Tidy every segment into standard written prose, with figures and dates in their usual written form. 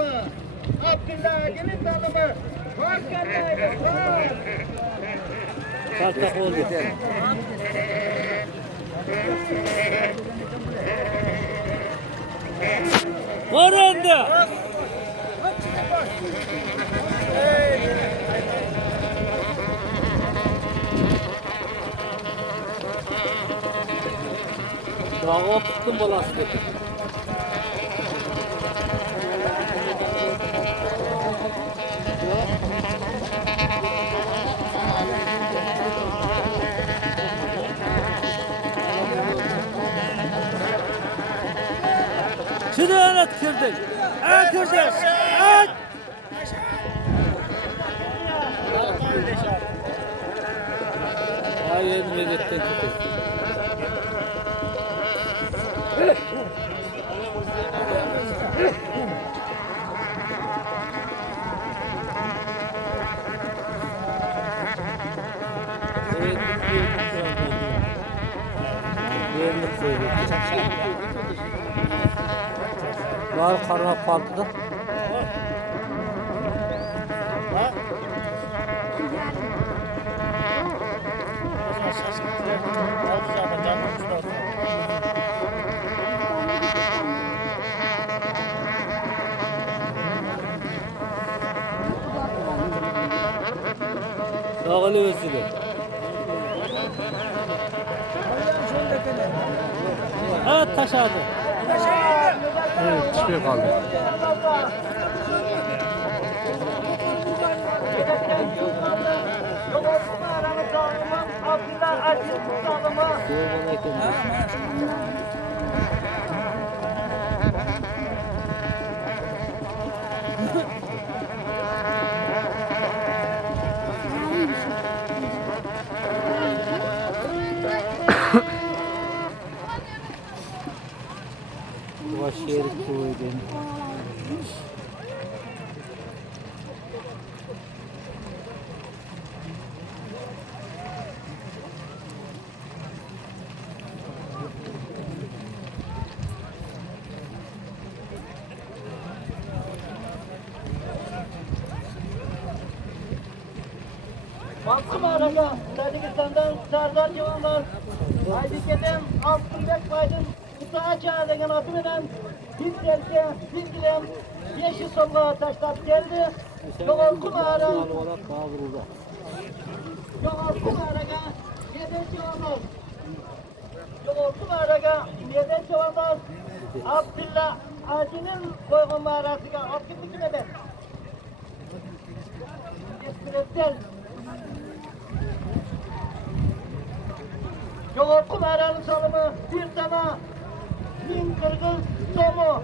salımı. Abdullah Acı'nın salımı. Başkanlar. Kalk oldu. Var önde. Daha o tuttum balası. Şunu öyle tükürdün. Evet tükürdün. Evet. Hayır, milletten tükürdün. Var karına farklı. Dağılı özüyle. Evet taşadı. Evet, çıkıyor kaldı. Baş yeri koydum. Baskım arada Tacikistan'dan Sardar Civanlar Aydike'den Altınbek Baydın Musa Çağır'dan atımından Hizrelke, Hizgilem Yeşil Solluğa taşlap geldi. Yoğurkum ağara Yoğurkum ağara Neden Civanlar Yoğurkum ağara Neden Civanlar Abdullah Acı'nın koygun mağarasıga Abdüllik neden Eskilekten Yoğurtkum ağranın salımı bir sana 1000 Kırgız somu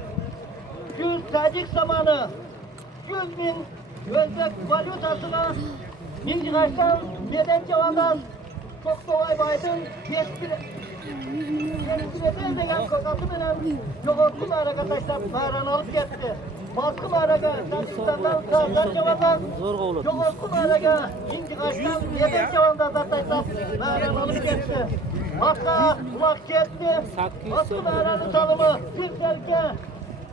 100 Tacik samanı 100.000 Özbek valutasına İnciğaç'tan Neden Çavan'dan Çok Doğay Baydın Kestireden degen kokatı bilen Yoğurtkum ağraga taşlap mağaranı alıp getti. Baskım ağraga Tacikistan'dan Sardar Çavan'dan Yoğurtkum ağraga İnciğaç'tan Neden Çavan'dan taşlap mağaranı alıp getti. Hatta kulak çekti, baskım ağranın salımı, bir selke,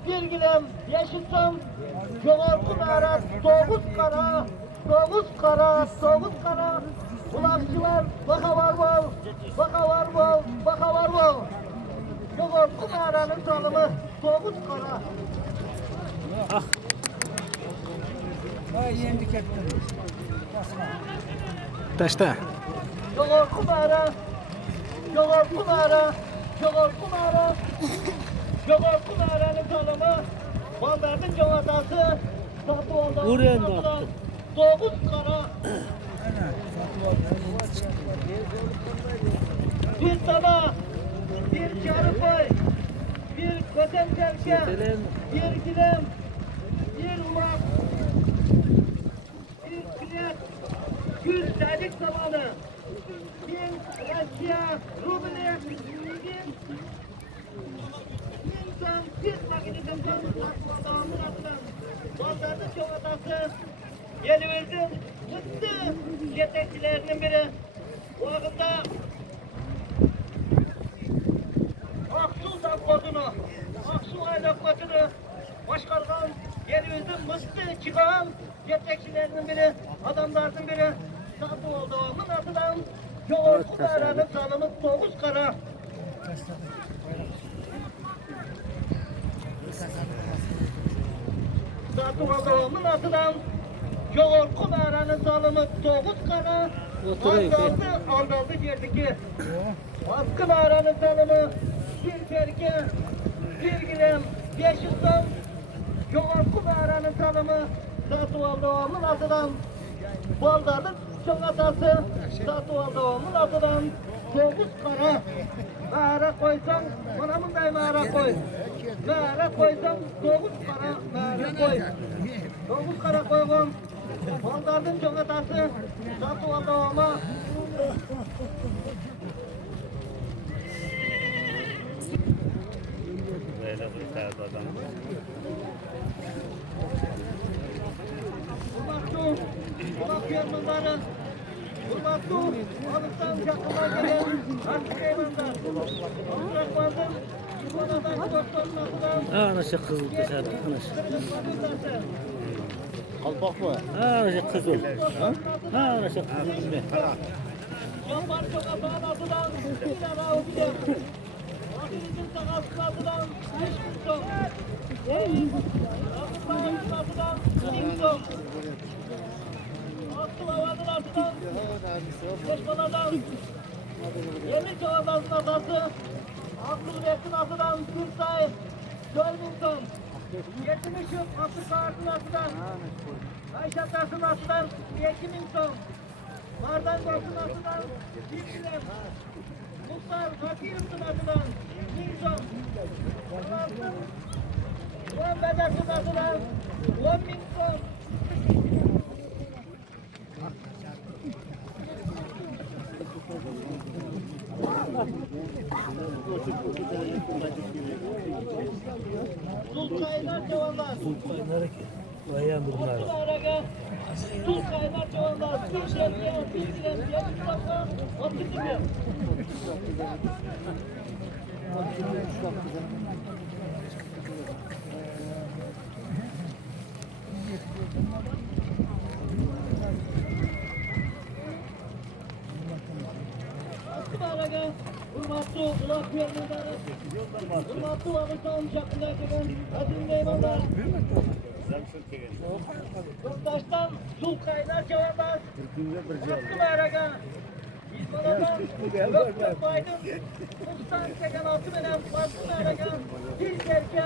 bir gilem, yeşil som, yoğurtkum ağra, doğuz kara, kulakçılar, baka var bol, yoğurtkum ağranın salımı, doğuz kara. Taşta. Yoğurtkum ağranın salımı, Bandardın Cavadası, Buraya da attı. Doğuz kara. Bir tava, bir çarpay, bir koten terke, bir gilem, bir ulak, bir kilet, 100 Tacik samanı, 1000 Rusya ruble, 1000 son, 1 makinizm son, akmadağımın atılan, Bandardın Cavadası, Yelimizin mutlu yetekçilerinin biri. Bu akımda Aksu Zavkodunu, Aksu Aylakmasını başkardan Yelimizin Mıstı çıkan yetekçilerinin biri, adamlardan biri. Satı oldu onun atıdan. Yoğurt kumaranın tanımı 9 kara. Satı oldu onun atıdan. Yoğurt kumaranın tanımı 9 kara. Aldaldı yerdeki. Baskın aranın tanımı bir perke, bir gram 500 ton. Yoğurtlu aranın tanımı Satıval Doğum'un adıdan. Baldar'ın çoğatası Satıval Doğum'un adıdan. 9 kara. Mağara koysan, anamın da mağara koy. Mağara koysan 9 kara mağara koy. 9 kara koygun. Baldar'ın çoğatası Satıval Doğum'a. Böyle kurtardı adam. Hurmatlı, kulak yarmanları, hurmatlı, Alık'tan yakına gelen artık eyvanlar. Alık'tan vardım, İzmana'dan dostlarından. Anası kızıl dışarıda. Kalpak mı? Anası kızıl. Anası kızıl. Yapar sokaktan atılan, bir ara uçuyor. Akıllıcın sakasının atılan, 5 bin ton. Akıllıcın atılan, 1000 ton. Akıl havanın atılan, Keşkaladan, Yeni Çoğadası'nın atası, Akıl Resim atılan, Kürsay, 4000 ton. Yetmişim Akıl Kart'ın atılan, Ayşe Tas'ın atılan, 2000 ton. Bardan Korkun atılan, 1 gram. Muhtar Fakir'in atılan, 1000 ton. Muhtar'ın Ulan Bedes'in atılan, 10.000 ton. Sulkaylar Çoğanlar. Bayan bunlar. Sulkaylar Çoğanlar. Bir şerdiye, bir giren, bir dakika, 30 milyon. Asıbaraga, hurmatlı ulak yerlileri, hurmatlı Ağustos çapında gelen aziz meyvanlar, Yurttaş'tan Sulkaylar Çoğanlar, Asıbaraga, İzmir'den Gökmen Baydın, Muhtar Çeken Altıbelen, Asıbaraga, bir kerke,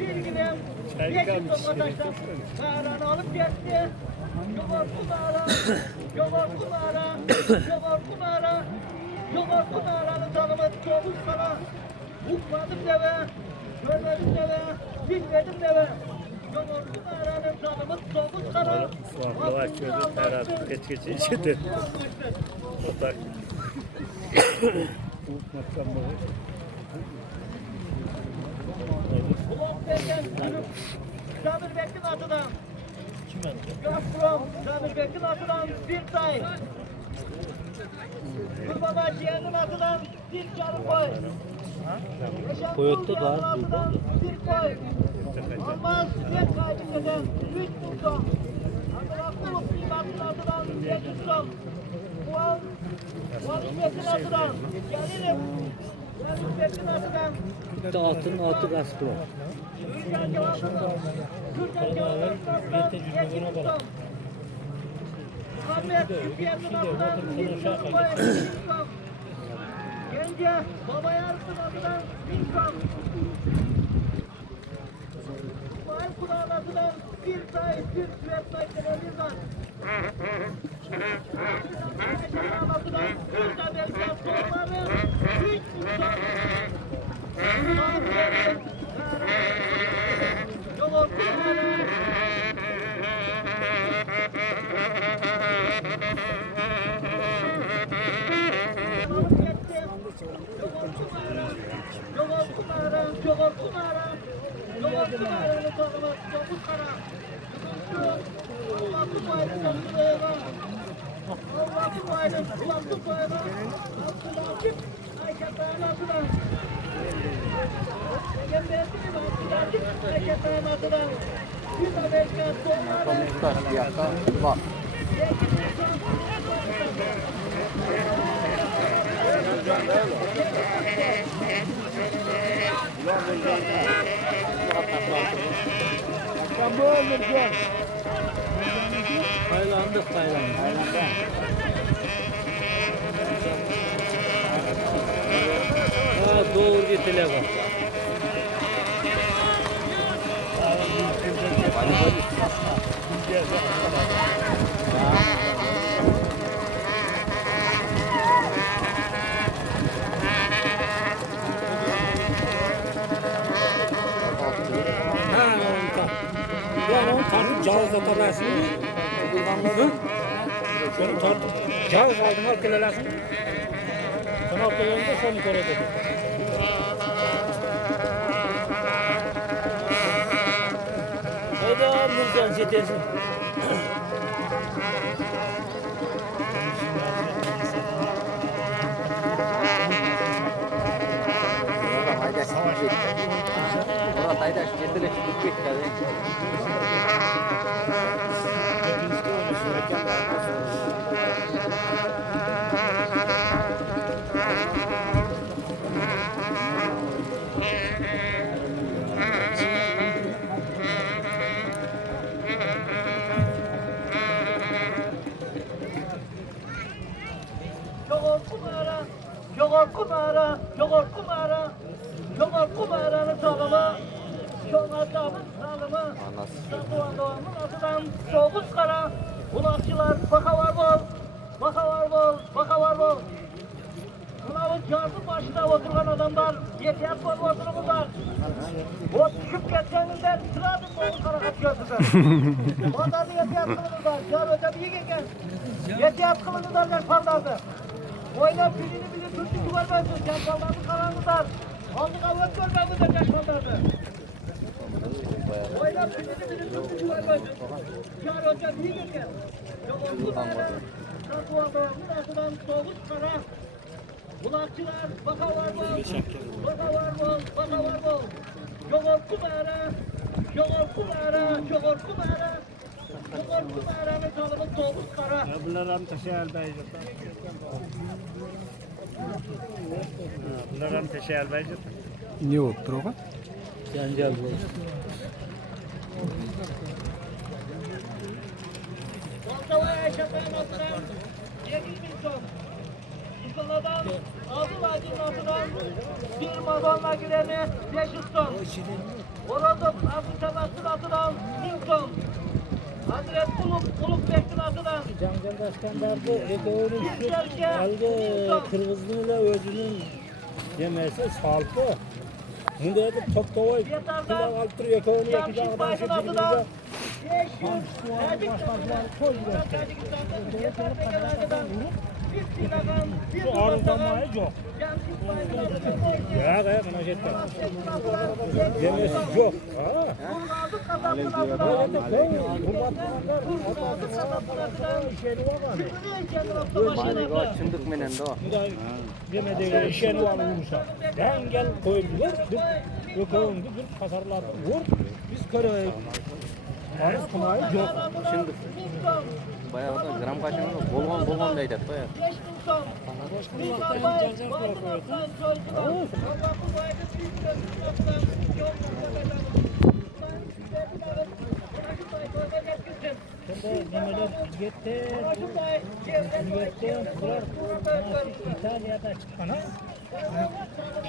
bir ginem, 500 vatandaşlar mağaranı alıp geldi. Yoğurtlu mağara, yoğurtlu mağara, yoğurtlu mağara, yoğurtlu mağaranın tanımı 9 kara. Ukladım deve, görmedim deve, bilmedim deve. Yoğurtlu mağaranın tanımı 9 kara. Soğukluğu açıyordu. Ferhat geç içidir. Otak. Ulan Bey'den gülüp Sabir Bek'in adına. Gazprom Sabir Bek'in adından bir tay. Kurbaba Cihan'ın adından bir canı koy. Koyottu da. Adından bir koy. Olmaz bir kaybetmeden 3 ton. Abdülhakkı Müslüman'ın adından 500 ton. Ulan Bek'in adından gelirim. Bek'in adından Altın altı Gazprom. Gürkan cevabını. Gürkan cevabını. Geçin tutam. Muhammed Türkiye'nin adından bir canı koy. Bir tutam. Gence Baba Yarısı'nın adından bir tutam. İsmail Kulağ'ın adından bir say, bir süret sayıları var. Ayşe'nin adından bir de belki sonları 3 tutam. Taylandık. Ha, doğru getile bak. Yani onu tartıp cağız atarsın. Hı? Onu tartıp cağız aldın al kelelersin. Sen al kelelerinde son yukarı dedi. Hayda Nurcan zetesin. Kumaranın salımı, çok adamın salımı, Doğan'ın atıdan soğuk kara, bulakçılar baka var bol, baka var bol. Sınavın yardım başında oturan adamlar, yetyat bol oturumlar. O düşüp geçenizden sıradım bol karakat gördüler. Ondan yetyat kılınırlar, yar ödem iyi geken, yetyat kılınırlar pandardı. Oyna birini tuttu görmezdi, yansallarını karanlıklar. Aldık avrat görmezdi de yaşmanlardı. Oyna birini tuttu görmezdi. Yar ödem iyi geken. Yoğunlu bağlı, Doğan'ın atıdan soğuk kara. Bulakçılar, baka var bol, yoğurtlu mağaranın salımı soğuk kara. Bunlar teşekkür Bunlar teşekkür Ne oldu droga? Janjal bu. Moldova'ya yaşatan atıdan 7 bin ton. Yıkıladan, Adıladin atıdan bir madonna gireni 500 ton. Orozok Abdülsebasti'nin atıdan 1000 ton. Hazret Uluk Bektin atıdan Janjal standartı ekonomik Yüzlerce algı kırmızıyla özünün yemesi salpı. Bunda da top tavayı kulak alıp duruyor ekonomi Cemşit yapacağından Baysın atıdan şekilde. 500 Şu arızamayı yok. Ya gaya kana jette. Yemesi yok. Ha. Çındık menen de o. Yemediği işeni var vurursa. Ben gel koydular. Bir koyundu bir pazarlar vur. Biz köreği. Arız kumayı yok. Çındık. Bayağı da gram kaçını bolgon deydi bayağı. Şimdi demeler gitti. Bunlar İtalya'da çıkan ha.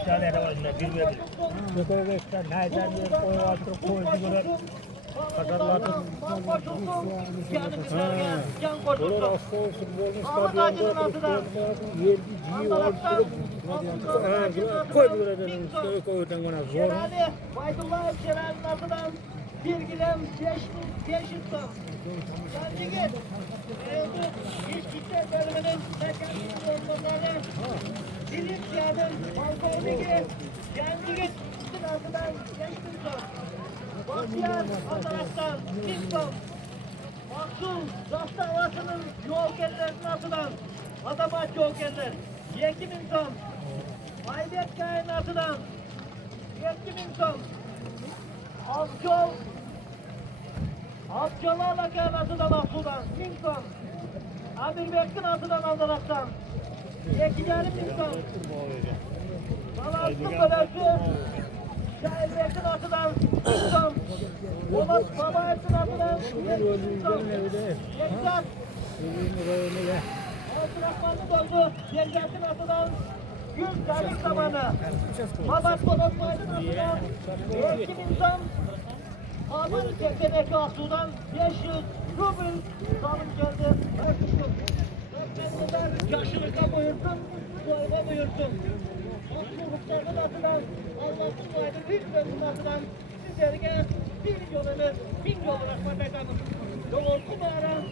İtalya'da var yine bir verdi. Köpekler nereden yer koyu altı koydular. Pazarlarda. Bunlar aslında futbolun stadyumda yerli ciği var. Koydular dedim. Koyudan bana zor. Baydullah Şener'in atıdan bir gilem 500 ton. Sen git. İş kitle bölümünün tekerli sorunları. Dilim yardım. Balkonu git. Kendi git. Bütün atıdan 500 ton. Bahtiyar Adalat'tan 1000 ton. Maksul Rasta Havası'nın yolkenlerinin atıdan. Adamat yolkenler. 2000 ton. Aybet kainatıdan 2000 ton. Akyol Abcalarla kıyamatıdan Aksu'dan, Sinton. Amir Bekkin atıdan Aldarak'tan. Yekilerim Sinton. Salarsın Bölesi. Şahil Bekkin atıdan Sinton. Olmaz Baba Ersin atıdan Sinton. Yekzat. Abdurrahman'ı doldu. Yekzat'ın atıdan Gül Kalik zamanı. Babat Kolosmay'ın atıdan Ekim İnsan. Abın Kekeneki Asu'dan 500 ruble salım geldi. Öğretmenler yaşlılıkta buyursun, soyga buyursun. Mutlulukların adından, Allah'ın vaydı bir bölümün adından sizlerine bir yolunu, bin yolu rahmet edemem. Yoğurku bağıran,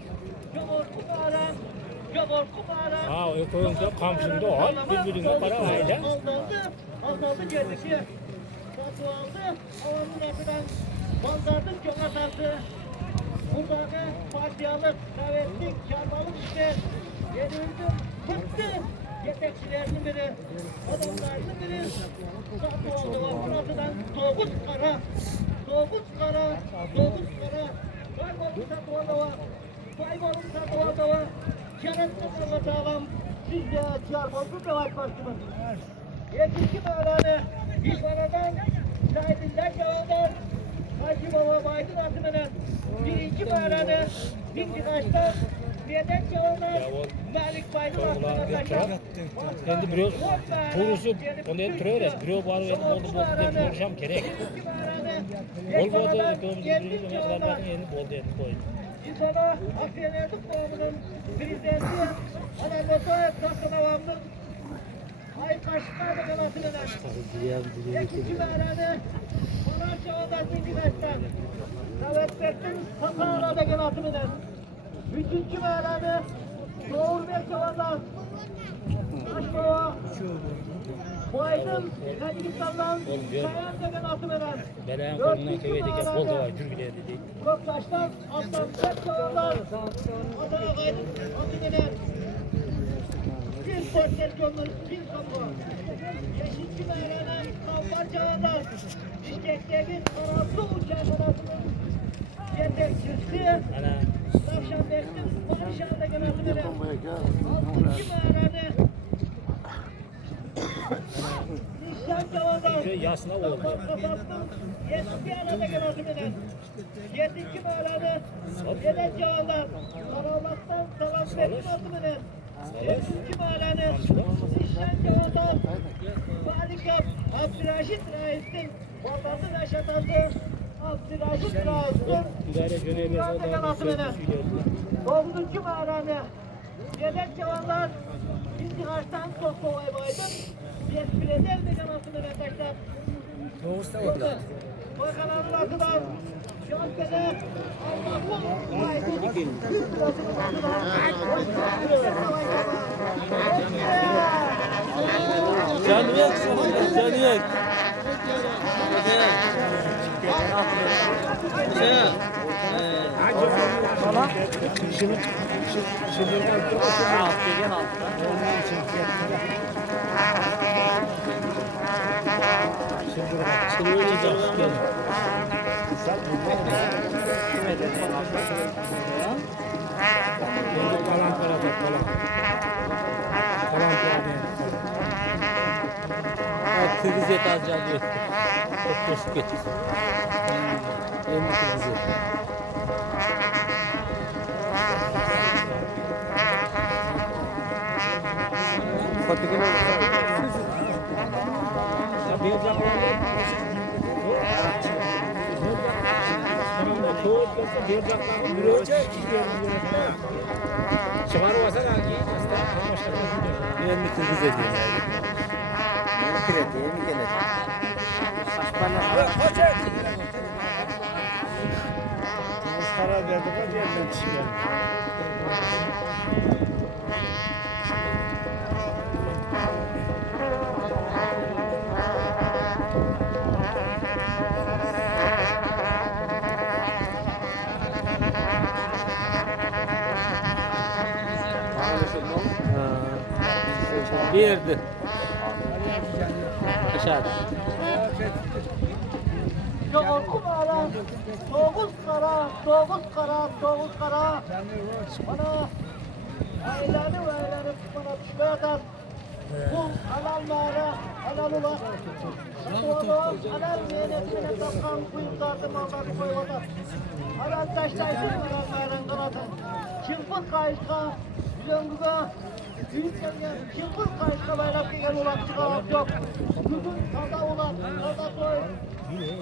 yoğurku bağıran, yoğurku bağıran. Ha, o koyunca kamşında o, birbirine para aile. Azaldı geldi. Satı aldı, havasının adından. Manzardık Jonathan'sı, buradaki partiyalık, davetlik, çarbalık işte, yenildim, fıttı, yetekçilerinin biri, adamlarının biri, satı oldu vakınatıdan Toğut Kara, Toğut Kara, Toğut Kara, kaybolun satı oldu, kaybolun satı oldu, şerefsiz Allah'ım, sizce çarbalık ve başbaşımız. Yetişki mağlanı, İşvaradan, Saydinler Cevablar, Hacı Baba Baydın Asımı'nın birinci mağaranı, birinci kaçtan, Yedek Cevablar, Malik Baydın Asımı'na taşlar. Endi birov to'g'risi bunday turaverasiz. Birov borib endi bo'ldi deb ko'risham kerak. Bo'lmadi, ikkovimiz birga endi bo'ldi endi qo'y. İnsana Aksiyonellik Kurumu'nun prezidenti Adem Bosoyev Tasarlavam'ın Ay Kaşıklar'da kanatından ikinci mağaranı Monarşa Odası'nın baştan Davet Bektin Sakara'da kanatından üçüncü mağaranı Doğru Bekçoğan'dan Aşkova Baydın Kaçıklar'dan Sayan'da kanatından Belayam qo'limdan kelmaydigan bo'ldi va yurgilar dedik. Göktaş'tan Aslan Bekçoğan'dan Adana Gaydın Atı'nın bir portel gömür, bir kapı. Yeşilçi mağaranın kavgar çağından Bişkek'teki Araplı uçaklarının yetekçisi Tavşan Bek'tin Barışağı'da kanatları Altıncı mağaranı Nişan çağından Yasına oldu. Kapattım Yeşilçi arada kanatları Yedinci mağaranı Yedek çağından Karalat'tan Salam Bek'tin atımının Yedinci mağaranı Nişan çağından Malikap Abdülhaşit Rais'in Vatanı yaşatası Abdülhaşit Rais'in İdare Cöneybe'si kanatları Dokuzuncu mağaranı Yedek çağından İntiharçtan Sosova'ya baydım Yespireder mi kanatları arkadaşlar Doğrusu orada. Bu kanalın arkadan Şampiyonlar Allah'ın Baydın Canıyak, canıyak. Kırgız et az canlı et. Çok et. Endi kırgız et. Fatih'in Çıkarı basar hangi? endi kırgız et. Kireti, yeni gelir. Karar verdik ama diğerden çıkıyor. Verdi. Aşağıda. Yoğurt kumara, dokuz kara, dokuz kara, dokuz kara. Bana ailenin bana düşmeden bu halal mağara, halal ulan. Oğlum, halal mehnetine takan kuyumlardı malları koyuyorlar. Halal taştaysın halal mağaranın kanadı. Çılpık kayışka, yöngüge, büyük gelgen, çılpık kayışka bayrak gelen ulan çıkarmak yok. Bugün kaza ulan, kaza koy.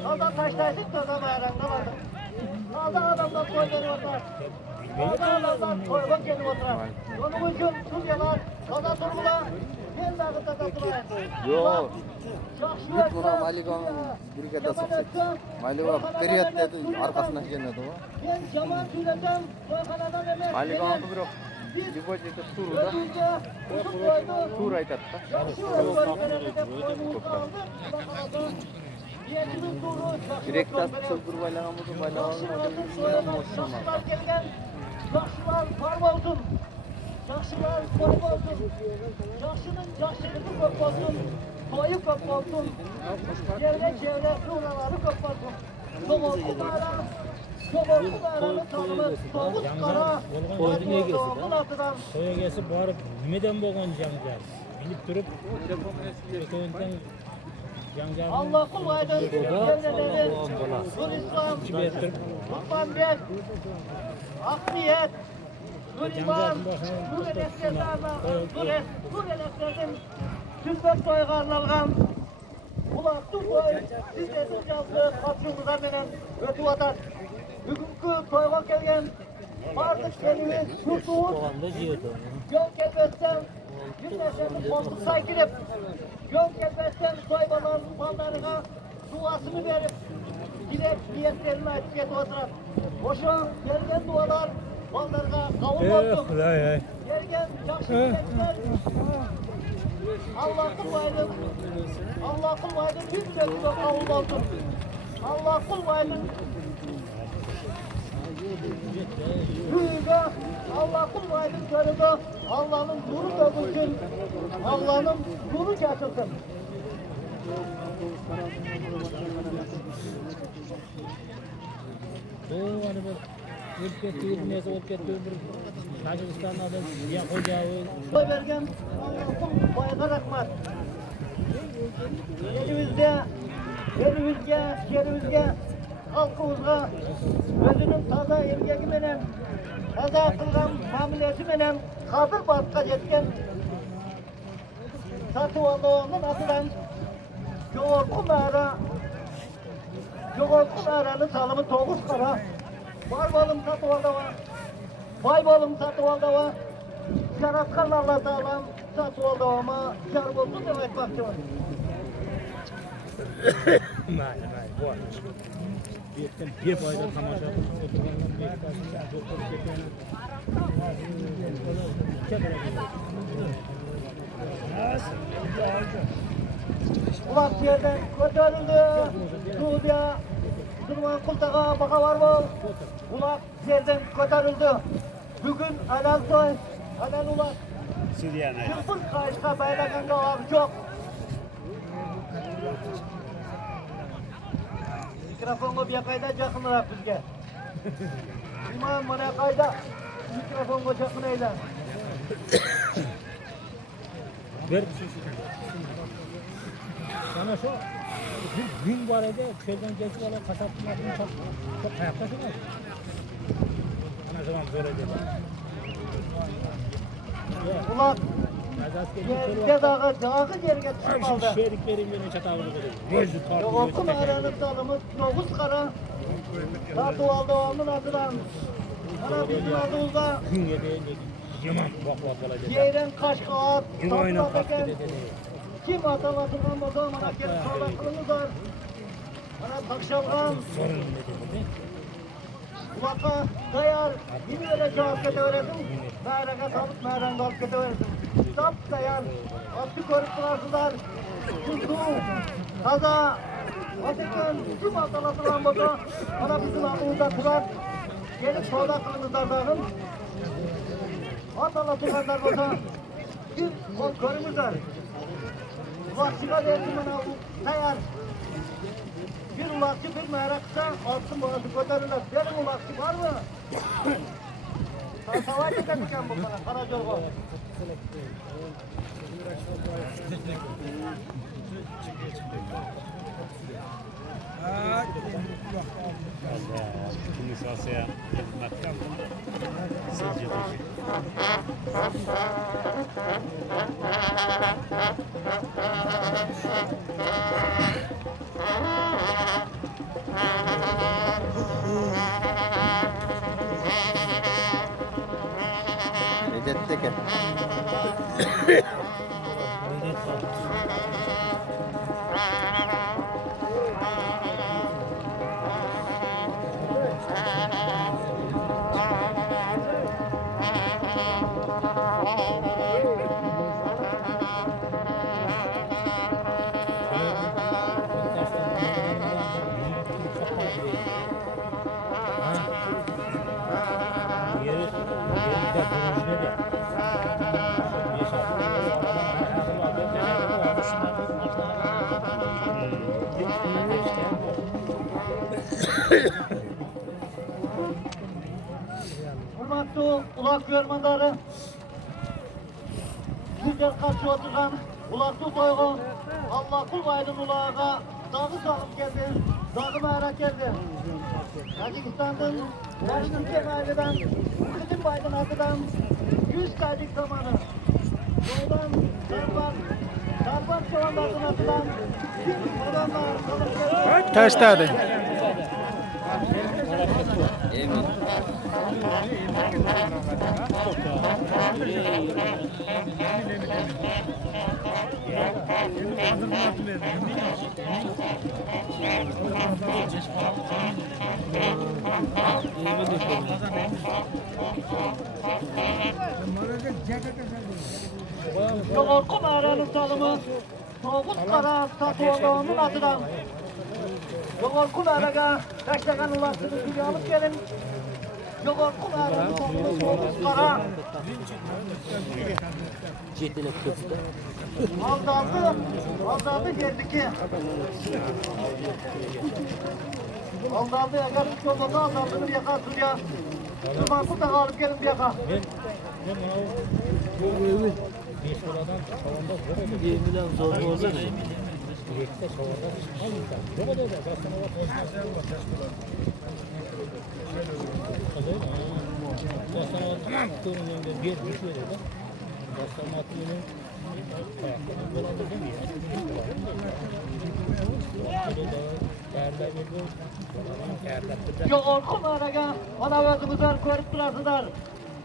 Kaza taştaysın kaza mağaranın kanadı. Kaza adamlar koy veriyorlar. Kaza adamlar koymak gelip oturar. Onun için Suryalar, kaza turgula, bir vakıtta da durayın. Yok. Git buna Malikov'un brigada soksak. Malikov период dedi arkasına gelmedi o. Ben zaman süreden soykanadan emez. Malikov'un biri Diboj'da Turu'da Tur aytadı da. Direkt asıl durbaylarımızı baylarımızı Yaşlılar var olsun. Yaşlılar var olsun. Yaşlının yaşlılığı köp olsun. Boyu köp olsun. Çevre suraları köp olsun. Doğru kumara. Doğru kumaranın tanımı. Doğuz kara. Koydu niye gelsin? Doğuzun atıdan. Toya gelip barıp nimeden bolgan janjar. Bilip durup ötönten janjar. Allah kul aydın. Devleleri. Nur İslam. Kurban Bek. Akniyet. Nur İman. Nur Elefler'den Tüzbek toygarlargan Kulaklı toy sizlerin yazdığı patrumuza menen ötü atar. Bugünkü toyga kelgen artık kendini tuttuğuz yol kelbetten yüzleşeni koltuk saykırıp yol kelbetten soybaların mallarına duasını verip dilek niyetlerini açık etip oturar. Boşa gelgen dualar mallarına kavun olsun. Gelgen yakşı dilekler Allah kul vaydın bir sözü kavul olsun. Allah kul vaydın Hüyüge Allah kul vaydın körüge Allah'ın nuru dökülsün. Allah'ın nuru geçilsin. Hani bu ülke neyse ülke Tacikistan'da ya kocağı Koy vergen Allah'ın bayına rahmat. Yerimizge, halkımızga özünün taza emgegi menen, taza kılgan mamilesi menen hazır baska jetken Satıvallı'nın atıdan Yoğurtun aranın salımı 9 kara. Var balım Satıvallı'na, bay balım Satıvallı'na, yaratkan Allah Teala'm Satıvallı'ma yar bulsun demek bakıyorum. Bir fayda tamaşa Ulak yerden götürüldü. Suudiya, Sırman Kultağa baka var mı? Ulak yerden götürüldü. Bugün halal toy, halal ulak. Yılpız kayışka baylagan kavak çok. Mikrofonu bir kayda yakınlar bizge. İmam bana kayda. Mikrofonu yakın eyle. Ver. Sana şu bir gün var ede köyden geçip ala kasapın yapını çok ayakta şuna. Ana zaman böyle dedi. Ulak yerinde dağı yerge Şu çıkmadı. şeriklerin beni çatavını dedi. Gözü kartı Yoğurtun aranın salımız 9 kara. Satıval devamın adıdan. Ana bizim adımızda gün yedeğe dedi. Yaman bak olacak. Yeyren Kaşkağıt, Yuvayla Satıval kalktı Eken. dedi. Kim atalatırgan boza bana gelip sordaklığımız var. Bana takşalgan, Sorun ne dedi. ulaka dayar. Yine öyle cevap kete öğretim. Meyraka salıp meyran kalıp kete öğretim. Sap dayar. Atlı körük kılarsılar. Kuzu, kaza. Ateşten kim atalatırgan boza bana bizim aklımızda kurar. Gelip sordaklığımızda dağın. Atalatırganlar boza bir körümüz var. Vaktiga verdim bana bu dayar. bir ulakçı bir meraksa altın boğazı götürürler. Benim ulakçı var mı? Savaş edeceğim bu bana, Karacolga. Lisasya hizmetten sizce Recep Tekin. Hürmetli ulak görmanları, güzel karşı oturan ulaklı toyğun, Allah kul baydın ulağa, dağı sağıp geldi, dağı merak geldi. Tacikistan'dan, Ersin Kemal'den, Kızım Baydın adıdan, 100 kaydık zamanı. Doğudan Darban Çoğanlar'dan atılan, bir adamlar kalıp geldi. Taştadı. Emin. Yoğurku mağaranın salımı, Soğuk Kara Satuoğlu'nun adıdan. Yoğurku mağaraga, Beşlegan ulaştığını dünyalık gelin. Yoğurku mağaranın salımı, Soğuk Kara. Aldandı geldi ki. Aldandı ya, gerçek yolda da aldandı bir yaka suya. Kırmansız da kalıp gelin bir yaka. Yemilen zor oldu. Direkte savanda çıkmaz. Yok öyle de. Zaten o konuşmasına bakacağız. Zaten o tamam tuğunun önünde bir düşüyor dedi. Zaten atının ayaklarını dolandırdı mı ya? Yoğurku mağaraga, bana özümüzden körüp durasılar.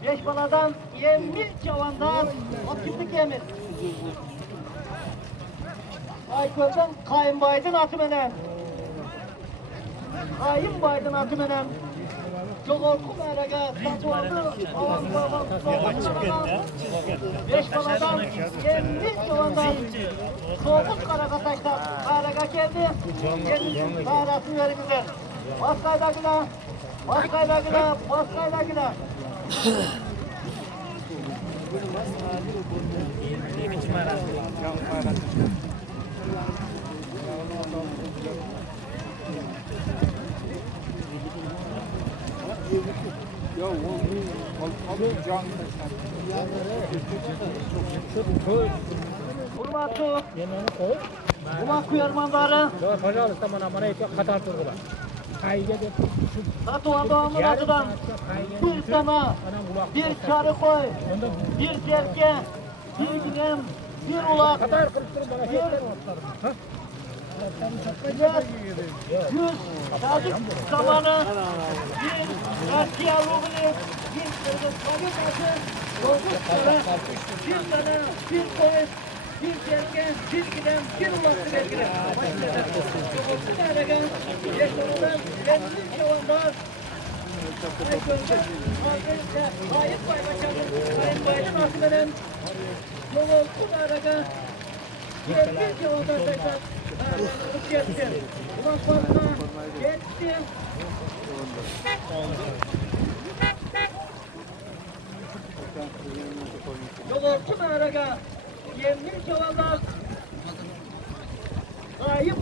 Beş baladan, yemil çavandan, akıtlık yemil. Ayköl'den Kayınbaydın atı menen. Kayınbaydın atı menen. Yoğurku mağaraga, tatuandı, beş baladan, yemil çavandan, soğuk karakataştan mağaraga geldi. Gelin mağarasını verimizden. Baskaydakına, baskaydakına, baskaydakına. Hurmatlı Yemeğini koy. ulak kuyarmanları, Sonra pajalı tamam bana yapıyor katar durdular. Kayıda da Tatuan Doğan'ın adıdan bir sana, bir çarı koy, bir serke, bir günem, bir ulak, kadar kırıktırıp bana bir şeyler atlarım. Ha? yüz çocuk zamanı, bir eski ruhunu, bir kırgız kavim başı, çocuk sarı, bir sana, bir koy, bir serke, bir günem, bir ulak vergiler. Başlayalım. Bu arada yaşamından lemli çavanda Ayköl'den Hazret'te Hayır Baybaşı'nın Sayın Baydın Aslı'nın yolu bu arada lemli çavanda tekrar geçti. Ulan sonra geçti. Yolu bu arada lemli çavanda Hayır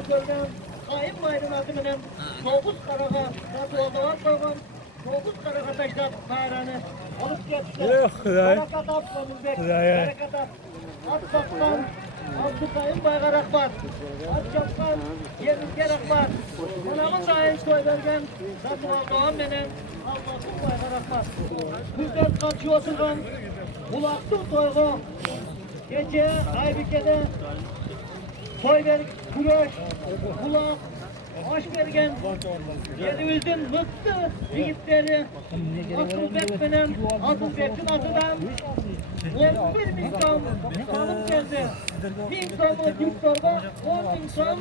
Aykırı'nın kayın bayramı bilen Soğuz Karaga nasıl oldu koygan Soğuz Karaga taşlar bayrağını alıp gettiler. Barakat atmanız bekliyor. Barakat at. At saklan. Altı kayın bayrak var. At çapkan. Yerin gerek var. Anamın dayın soy vergen. Nasıl oldu benim Allah'ın bayrak var. Güzel kaçıyor oturgan. Bulaktım toygu. Gece Aybike'de soy ver, güreş, kulak, aş vergen, yerimizin mutlu yigitleri, akıl bekmenen, akıl beksin atıdan, 11 bin son kanım geldi. 1000 sonlu Türktorba, 10 bin son,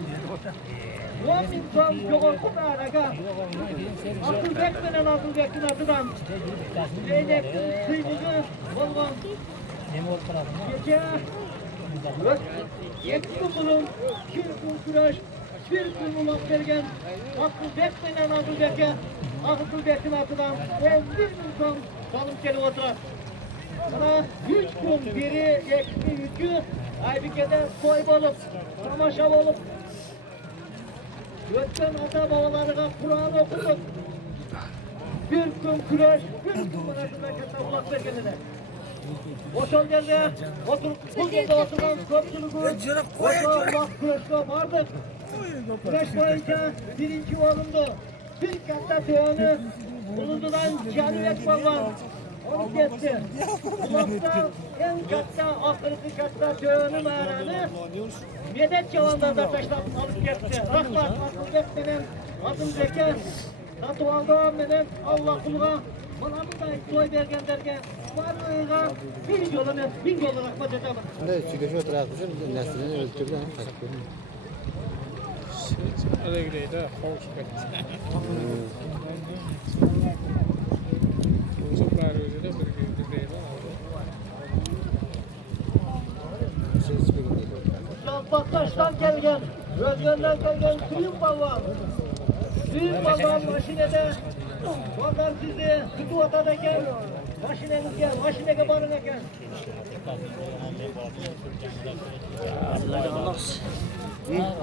10 bin son yoğurtun araga. Akıl bekmenen, akıl beksin atıdan, Zeynep'in kıymığı olgan. Gece, yetkin bulun, bir gün güreş, bir gün ulak vergen, akıl bekmenen akıl beke, akıl bekin atıdan 11 milyon kalıp gelip oturar. Bana 3 gün biri, ekli yükü, Aybike'de soy olup, tamaşa olup, ötken ata babalarına Kur'an okuduk. Bir gün güreş, bir gün memlekette ulak vergenine. Otel geldi, bu gece oturan köpçülüğü, otel güreşte vardık. Güreş boyunca birinci olundu. Bir katta töğünü, Uludu'dan Canivek Baban, onu geçti. Ulak'tan en katta, ahırkı katta töğünü mağaranı, medet cavanlarda taşlap alıp geçti. Rahmat, akıl bekmenen, adım zeki, Tatuvalda benim Allah kuluna, bana bir da soy vergenlerge, varlığına bir yolu rahmet edemem. Ne çıkışı oturakmışım, neslini öldürdü. Öyle gideydi, hoş geldin. Çocuklar öyle de bir gün değil. Şalpaktaş'tan gelgen, Özgön'den gelgen Büyük Balvan. Büyük Balvan maşinede, bakar sizi Kutu Ata'dayken, maşinenizge, maşinege barın eken.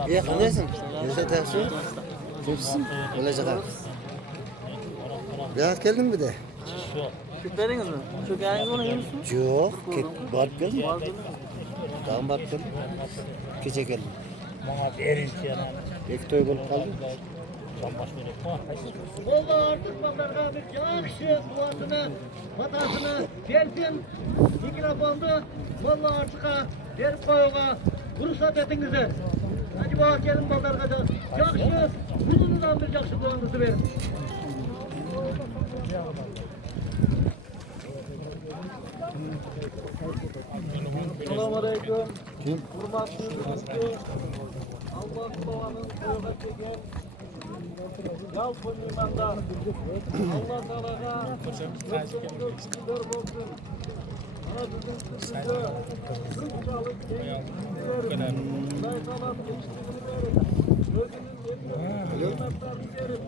İyi, kandaysın? Yüzde tersi. Kimsin? Olacak abi. Rahat geldin mi de? Küpleriniz mi? Çökeğiniz onu yiyor musunuz? Yok, barıp geldim. Dağım barıp geldim. Gece geldim. Bana verin ki yani. İlk toy bulup kaldım. Vallahi artık pazarga bir yakşı duasını, matasını versin. Mikrofondu, vallahi artık verip koyuğa ruhsat etinizi. Hadi bak gelin pazarga da yakşı, huzurundan bir yakşı duanızı verin. Selamünaleyküm. Kim? Hürmetli yurttaşlar, Allah Teala'nın kıyıma çeken yal konuymanda Allah Teala'ga ömrünüzü şükürler olsun. Ana bizim sürücü, Türkçalık keyifliler, sayfalar geçtiğini verin. Gözünün eline hürmetlerini verin.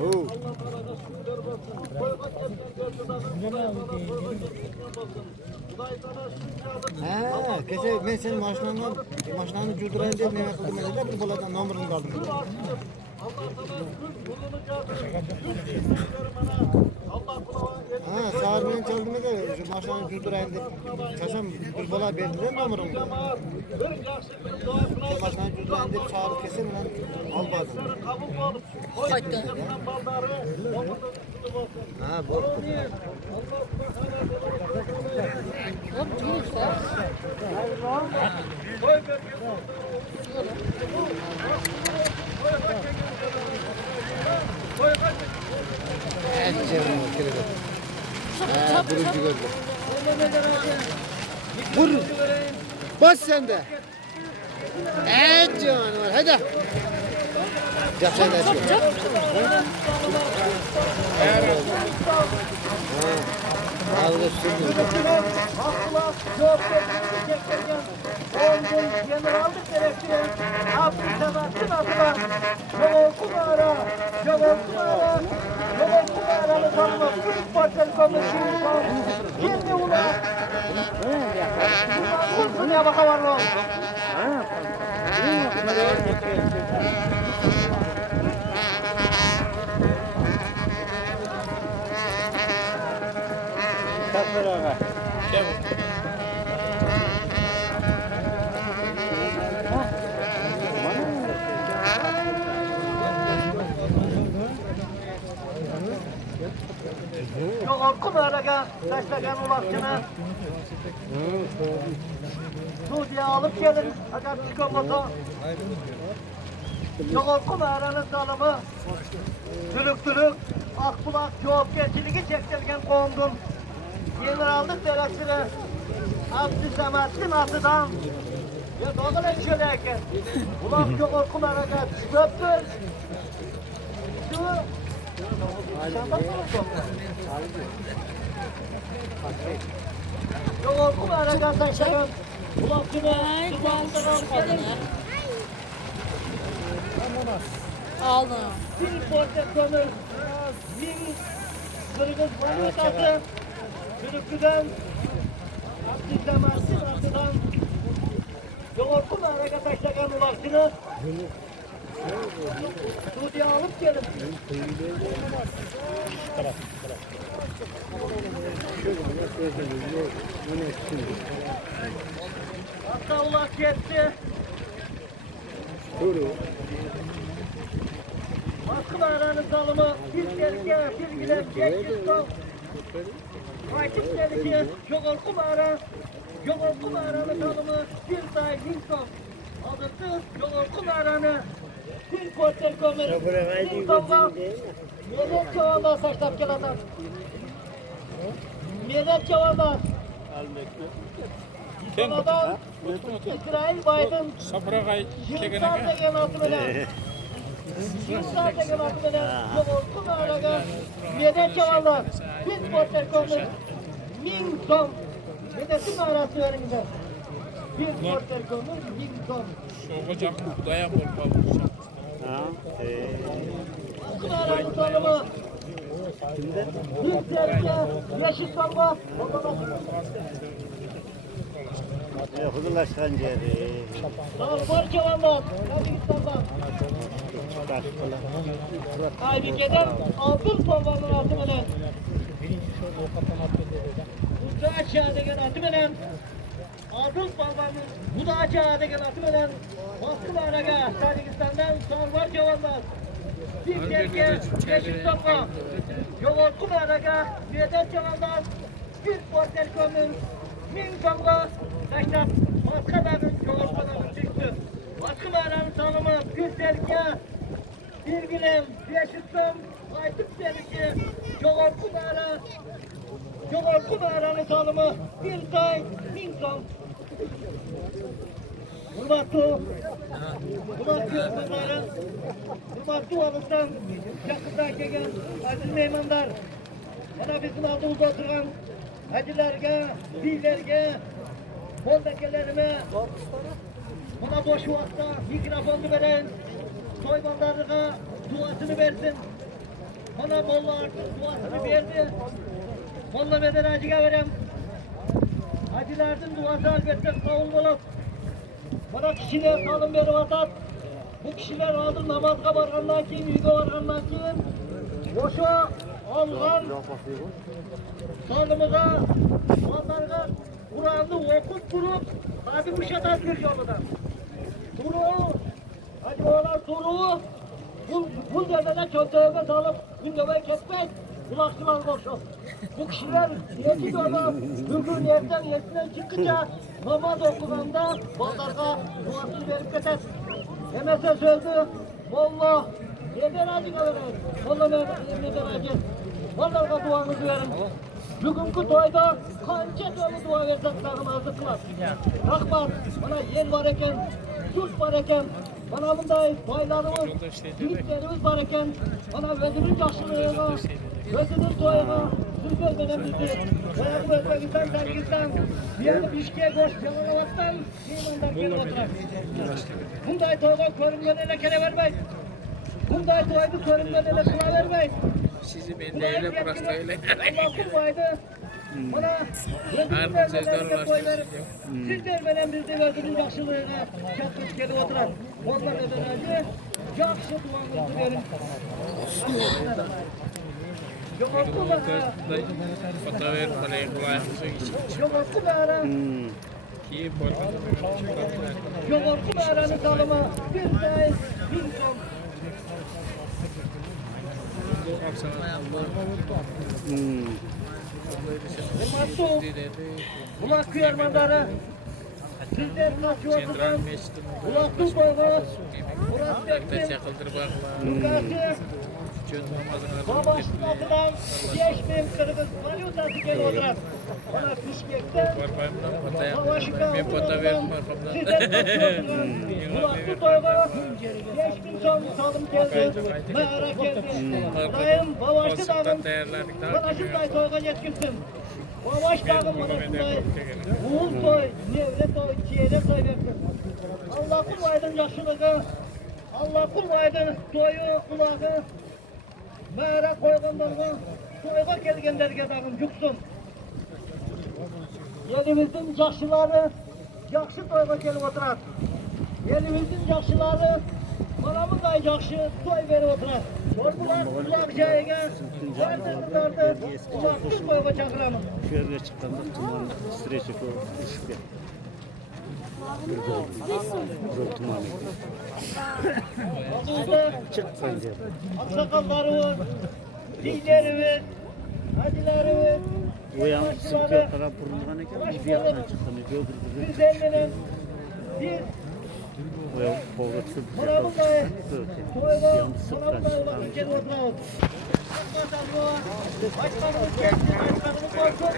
Oo. Allah Teala'ga şükürler olsun. Koyma kesken gözüden, koyma kesken olsun. Ha, kesin ben senin maşinanı cürdürayım diye ne yapıldı mesela bir boladan numarını kaldım. Ha, sağırmayan çaldım da şu maşinanı cürdürayım diye çaşam bir bola verdiler numarını kaldım. Şu maşinanı cürdürayım diye çağırıp kesin lan al bazı. Ha, bu. Evet canım, kirede. Ha, burucu gördüm. Vur. Bas sen de. Evet canım, hadi. Yap sen de. Ağzı sürdüm. Akla yok çektirgen 10 gün generallık gerektiren Abdülsebat'ın adına Yoğurtun ara, Yoğurtun ara, Yoğurtun aranı tanımak Türk Partisi Komisyonu Şimdi ulan Kursun ya bakalım oğlum. Yok okkum araga taşlagan ulakçını. Sudiye alıp gelin. Agar çıkamasa. Yok okkum aranın salımı. Tülük akbulak cevapkirçiligi çektirgen kondun. Generallık deresini Abdüsamettin atıdan. Ya doğru şöyleyken. Ulak yok okkum araga çıköptür. Şu yok okum araga taşlagan. Ulakçını sıvaktan alıp gelin. Aldım. Bir portre kömür, bir kırgız manitası, Sürüklü'den, Abdüsamettin atıdan, yoğurtun araga taşlagan ulakçını, Sudiye alıp gelin. Hatta ulak geçti. Baskı bayrağının salımı bir serke, bir gülen, 500 ton. Kaçıp dedi ki, yoğurtku bayrağı, yoğurtku bayrağının salımı bir say 1000 ton. Alırdı yoğurtku bayrağını, bir porter kömür, 1000 tonla, medet çavanda saçlar gel adam. Medet çavanda. Sonradan İsrail Biden, Yıldızlar degen atı bile. Yıldızlar degen atı bile. Yoğurtku bayrağı, medet çavanda, bir porter kömür, 1000 ton. Medetin arası verimde. Bir porter kömür, 1000 ton. Hocam dayan olmalı. Baskı bayrağının salımı. Bir serke, yeşil salma. Huzurlaşkan yeri. Salvar çavanlar, Kazakistan'dan. Aybike'den altın salvanlar atı bile. Bu da aşağı degen atı bile. Altın salvanın, bu da aşağı degen atı bile. Baskı bayrağı, Kazakistan'dan salvar çavanlar. Bir serke, yeşil salma. Yoğurtku bayrağı, medet çavanlar. Bir porter kömür, 1000 tonla taşlar. Baskı bayrağının yoğurtkuları çıktı. Baskı bayrağının salımı bir serke, bir gülen, 500 ton. Aytık serke, yoğurtku bayrağı. Yoğurtku bayrağının salımı bir say 1000 ton. Hürmetli öğretmenlerim, hürmetli oğlum, yakından gelen aziz mehmanlar, bana bizim aldığımızda oturan hacılarga, beylerge, boldakelerime, bana boş vakta mikrofonu veren, soymanlarına duasını versin. Bana Molla artık duasını verdi. Molla Meden Hacı'ya verem. Hacılardan duası elbette kabul olup, bana kişiler salın beri vatat. Bu kişiler aldı namazga bargandan keyin, uyga bargandan keyin o'sha olgan sonimiga, onlarga Qur'onni o'qib turib, hadi ushatadilar yo'lidan. Turuv, hadi ular turuv, bu yerda cho'ntagiga solib, kundabay ketmay, quloqchilarga o'xshab. Bu kişiler yetki adam, bugün yerden çıkınca namaz okudanda bazarga duasını verip keter. Demese sözdü, Molla, Meden Hacı'ya verin. Molla Meden Hacı, onlarga duanızı verin. Bugünkü toyda kança dolu dua versaklarını azıklar. Rahmat, bana yer var eken, süt var eken, bana bunday toylarımız, büyüklerimiz var eken, bana özünün yaşlılığına, özünün toyuna, Türk özlemimizi, Bayağı Özbekistan, Kırgızistan, diğer Bişkek'e koş, Yalavavat'tan, Yemen'den gelip oturak. Bunday toyda körümlerine kere vermeyin. Bunday toyda körümlerine kıla vermeyin. Sizi ben de öyle burası da öyle. Allah kullaydı, Bana Her sözler ulaştırır. sizler benim bizde verdiğiniz yaxşılığına çatmış gelip oturan. Onlar da önce yaxşı duanızı verin. Yoğurtlu bağıra, Fotoğraf falan kolaymışı için. yoğurtlu bağıra, Ki bolmadı. yoğurtlu bağıranın salıma bir day, bir son. Mattu, Ulak kıyarmanları, sizler kaçıyorsunuz. Ulak tutmayın. Burası bekleyin. Burası babasının adından 5000 kırgız valyutası geliyor oturan. Bana Bişkek'te Ben fotoğraf sizler kaçıyorsunuz. Ulak tutmayın. 5000 son salım geldi. Mağara geldi. Dayım Bavaşlı dağın. Bana şunday soyga yetkirsin. Bavaş dağın bana şunday. Uğul soy, nevre soy, ciğere soy versin. Allah kul aydın yaşlılığı. Allah kul aydın soyu, kulağı. Mağara koyganlarga, soyga kelgenlerge dağın yuksun. Elimizin yaşlıları, yaxşı soyga gelip oturar. Elimizin yaşlıları, manamızday yaxşı soy verip oturar. Ordular kulak jayıga, vardırlardı, ulaksız soyga çakıranım. Şöyle çıkanda tuman süreci bu işte. Çık sence. Aksakallarımız, dillerimiz, hacılarımız, Uyan sıkıya kadar burnuna ne kadar bir yandan çıktığını gördürdü. güzellerin bir Uyan povrat sıkıya manamızday soyga, Yan sıkıdan manamızday çıkan. ulakız gelip oturarız. Başkanımız geçti, başkanımız korkun.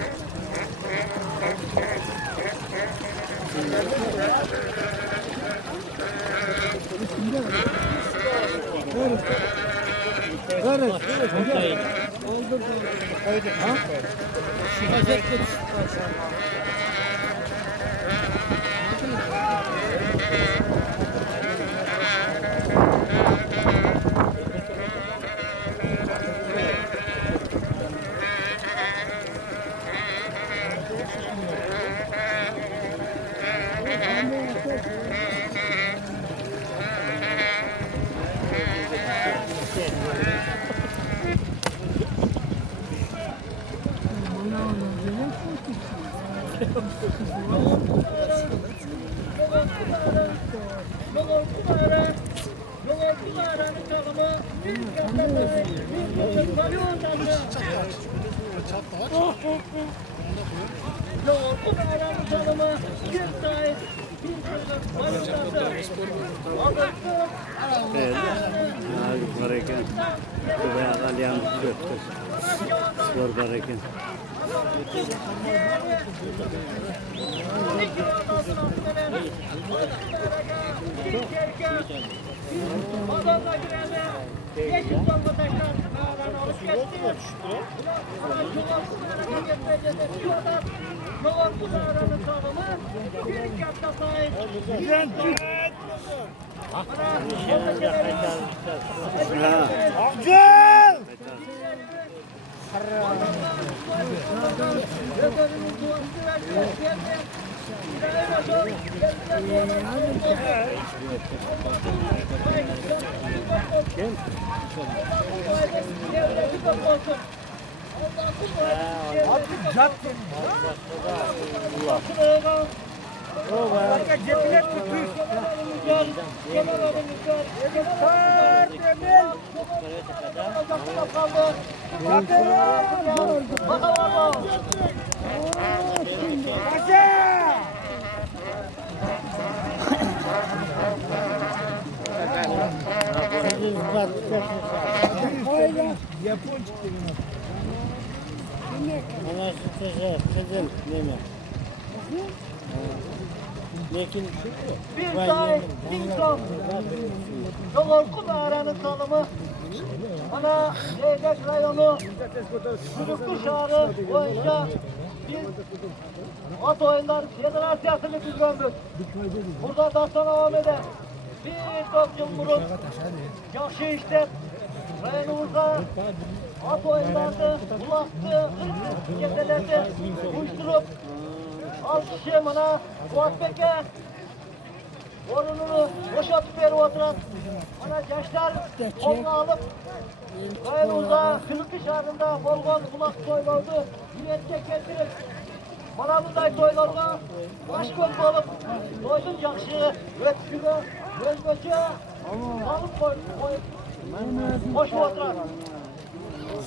Evet. Hareket. Bu bayağı alyan götür. Spor hareket. Adamla girene yeşil vatandaşlar mağaranı alıp geçti. Yoğurtlu mağaranın salımı bir iki hafta sahip. Bir say, bir son. Yoğurtlu mağaranın salımı ana Zeydek rayonu Sürüklü Şahı boyunca biz at oyunlar federasyasını düzenledik. Burada dastan devam eder. Bir top cumhurun yaxşı işler, Boynumuza at oyunlardı, bulaktı, keselerdi, uyuşturup al kişi bana Fuat Bek'e borununu boşaltıp verip oturan bana gençler kolunu alıp boynumuza kılık dışarında bol bol kulak soyuldu, niyetçe getirip bana bunday toylarda baş koyup olup doydun yakşı, ötüşüge, gözgöçü alıp koyup boş oturan.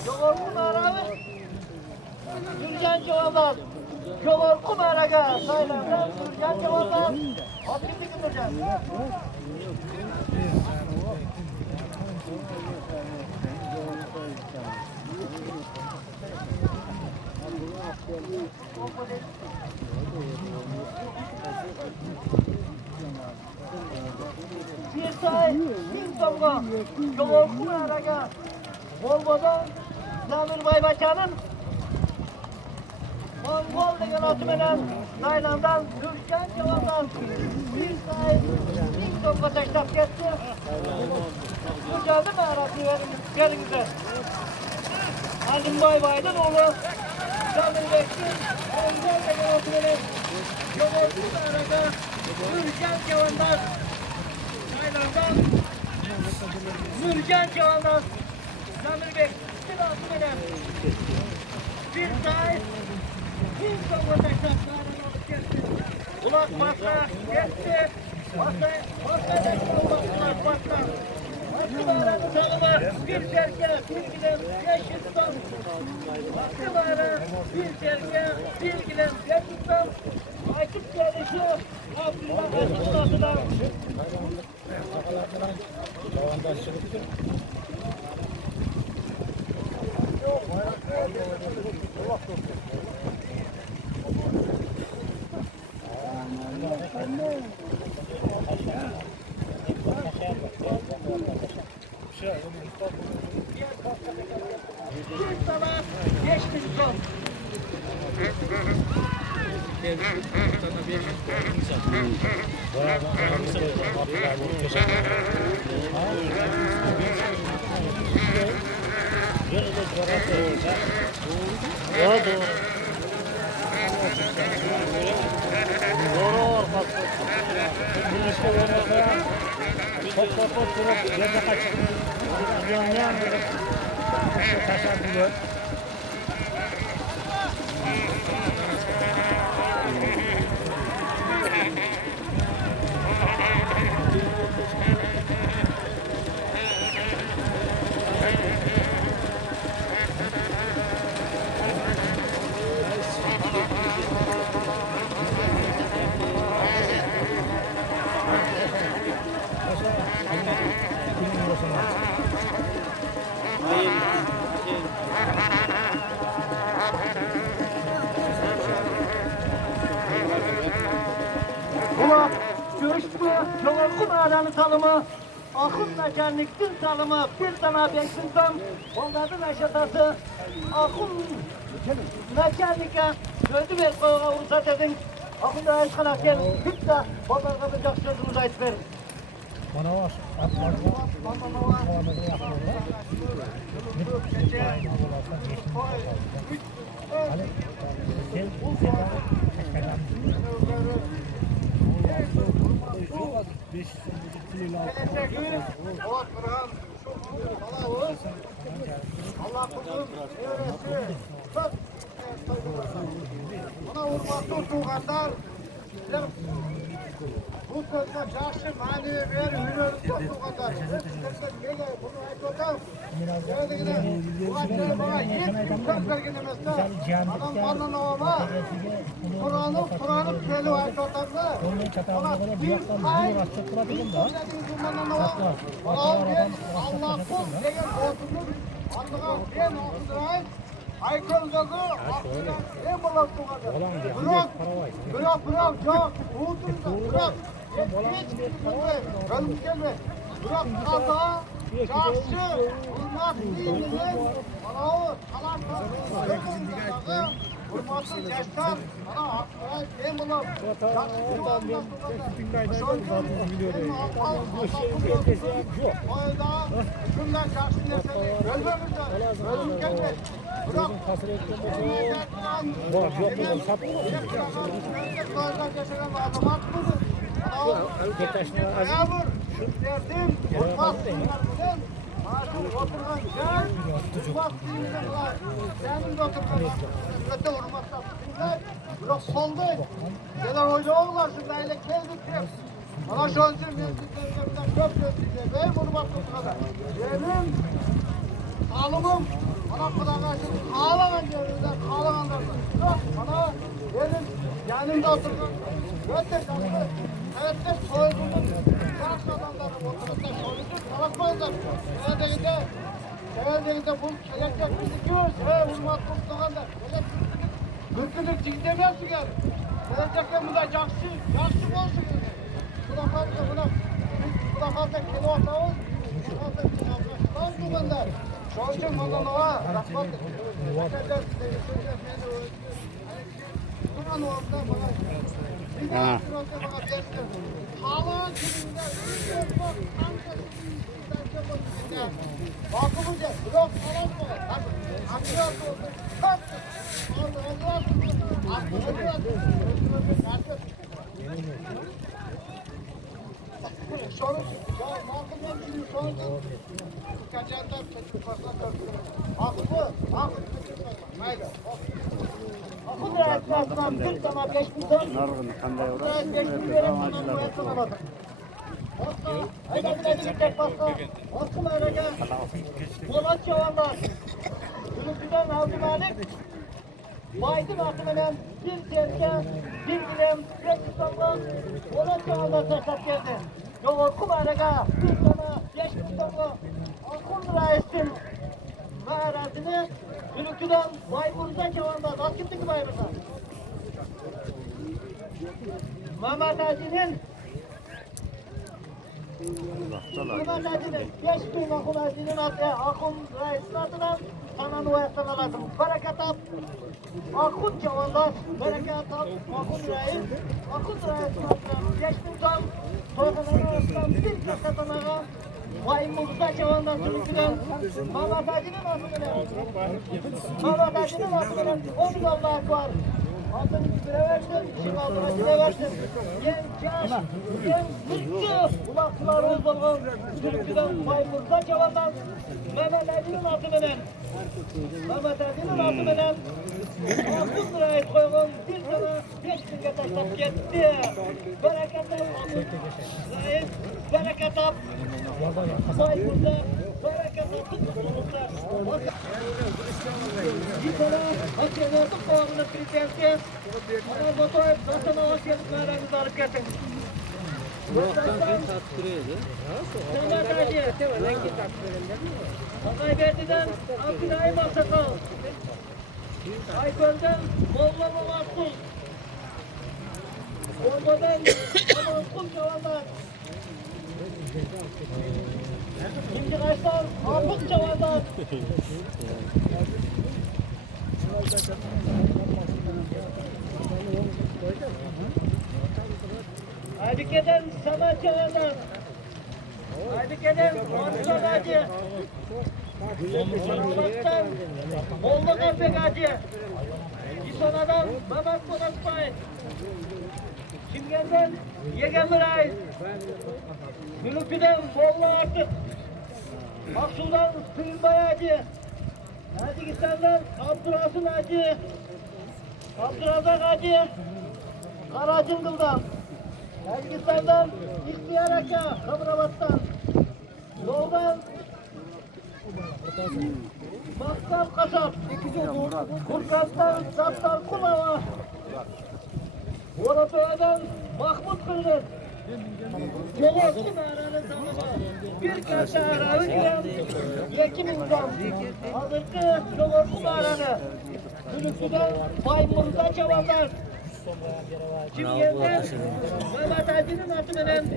Yoğurtun arağı, Gürcan Cevadan, Yoğurtun arağı, sayılardan Gürcan Cevadan, Abdülhamid Gürcan. Bir say, bir songa, Yoğurtun arağı, Volvo'dan Zamir Baybakan'ın Mongol degen atı bilen Naylan'dan Gürcan Cevadan bir say, bir songa taşlap geçti. Bu geldi mi arası yerinize? Halim Baybay'dan oğlu Zamir Bekçin Mongol degen atı bilen Yoğurtun arağı Gürcan Cevadan Naylan'dan Gürcan Cevadan Zamir Bekçin atı bilen bir say, bir songa taşlaplarını alıp geçti. Ulak basla geçti. Basla ulak basla. Hakkılarını tanıma bir serke, bir giden yeşil tutam. Hakkılarını bir serke, bir giden yeşil tutam. Aytıp gelişi Abdülhamid Mesut'un adına. Bir sana geçmiş son. Ulan görüştü, Yoğurtun ağranı salımı, akın mekanliktin salımı, bir tane beksintam, onların eşatası, akın mekanlike, sözü ver koyuna uğursat edin, akın da aşkına gel, hiç de onlara kalacak sözümüzü ait verin. Bana var. Allah kuzum, öğretsin. Bak, buna vurmakta oturganlar, bu sözde çarşı manevi ver, hürriyeti oturganlar. Bunu ayıklatam. Ulaşları bana hiç dikkat vergin emezde. Adam bana olma. Kur'an'ı söylüyor ayıklatamda. Bana bir ay, bir söylediğin bana olma. Allah kul degen olsunun. Allah'a ben olsun. Aykırıcılığı aklına en bol tuğadır. Bırak, yok. Uğursunuz, bırak. Hiç ölüm gelme. Bırak, kaza, çarşı, olmaz, dininin, bana kalan kırmızı, vurmasın, yaştan, bana hakkı, en bol çarşı, Ölüm gelmez. Bırak. Var yok mu? Sap. Tek taşına az. Yağmur. Derdim. Olmaz. Oturgan gel. Bak dinle var. Senin de oturgan. Öte vurmazsa. Bırak soldu. Neler hoca olurlar şu böyle keldik hep. Bana şu an için çok götürdü. Ben bunu baktım kadar. Benim sağlığım bana kulağa şimdi ağlayan yerinde ağlayanlar. Yok bana benim yanımda oturgan. Öte canlı. Evet de soygunun sağ adamları oturursa soygunun savaşmayızlar. Severdeğinde bu kelekler gözüküyor. Vurmak kurtulanda. Gürkülük çiğdemiyorsun yani. Gelecekten bu da yakşı olsun. Buna fazla kilo atağız. Buna fazla çıkartmaz bu benden. Çocuğum ondan oğa. Rahmatlı. Buna orada bana. Bir daha bana versin. Hava kiminde. Bakımız ya. Blok falan mı? Akıyor oldu. Kalk. Baydın aklımdan bir serke, bir bilem, bir tutamla, ona çağında taşak geldi. Yol kumarega, bir sana, beş tutamla, akıl reistin mağarasını, Ülküden Bayburt'a çağında, nasıl gittik Bayburt'a? Mehmet Hacı'nın 5000 akıl Hacı'nın adı, akıl reistin adına sana nüveyetten alasın. Bereket at. Akıl çavanlar, bereket at. Akıl reis. Akıl reistin adına 5000 tam. Soykanın arasından bir kasatanağa. Bayburt'a çavandan sürüsüden. Mehmet Hacı'nın adına. Mehmet Hacı'nın adına 10 Allah var. Altını bire versin, şimdi altına bire versin. Genç, mutlu, kulakları uzun, Türkü'den Bayburt'a çavandan, Mehmet Ali'nin adımının, Mehmet Ali'nin adımının, 30 liraya koyun, bir sana 5.000'e taşlap gitti. Bereket ol, reis, bereket ol, Bayburt'a, bereket ol, tutulurlar. Bir tane hakkı verdim koğanını prezidenti. Bana fotoğraf zaten ağaç gelip mağaranızı alıp getin. Mehmet Ali. Akayberdi'den Abdülhaim Aksakal. Aygöl'den Molla Muhakkul. Bordo'dan Amankul Çavanlar. Şimdi kaçtan Hafız Çavanlar. Aybike'den Samat Çavanlar. Aybike'den Mansur Hacı. Samat'tan Molla Karpek Hacı. İsona'dan Mehmet Polatbay. Çingen'den Yegemir Reis. Mülükü'den Molla Artık. Aksu'dan Sıyırbay Hacı. Tacikistan'dan Abdurasıl Hacı. Abdurazak Hacı. Karacıngıl'dan. Tacikistan'dan İhtiyar Aka. Kabrabat'tan. Doğu'dan Baksal Kasap. Kurkaz'dan Saptar Kulava. Oratoğa'dan Mahmut Kırgız. Gelekli mağaranın tamamı. Bir kase arağı giren Yekim İnsan. Hazırkı Yolorku mağaranı. Gülüksü'den Bayburt'a çavanlar. Çingen'den Mehmet Hacı'nın atımının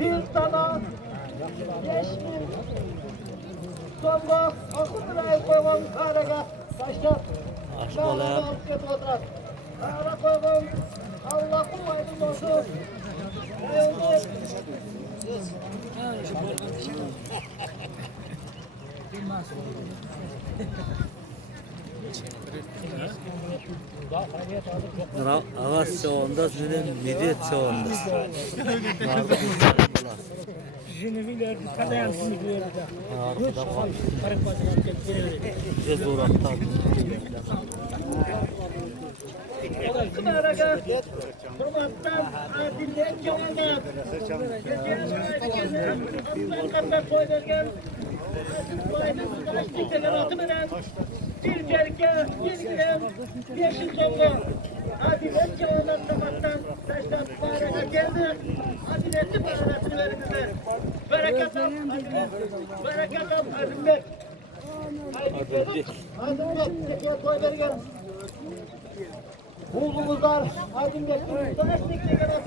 bir sana 5.000 sonra akıl liraya koyman karega taşlar. Aşkala. Kara koyman Allah kullayın olsun. Ağaç çoğunda, senin medet çoğunda. Jineviler kadayan sinirleri de. Karık bacılar gelip Bize zor atlar. Kumaraga, Kurmat'tan adillet çoğundan. Aslan boy vergen. Faydasız açtıkları atımından. Bir kerke, yeniden, yeşil sonlu. Adilet çoğundan tabaktan taştan kumaraga geldi. Adiletli parasını verin bize. Bereketim, bereketim, adillet. Adillet, tekiye boy vergen. Oğlumuzlar, aydın bekliyoruz. Tanıştık ne kadar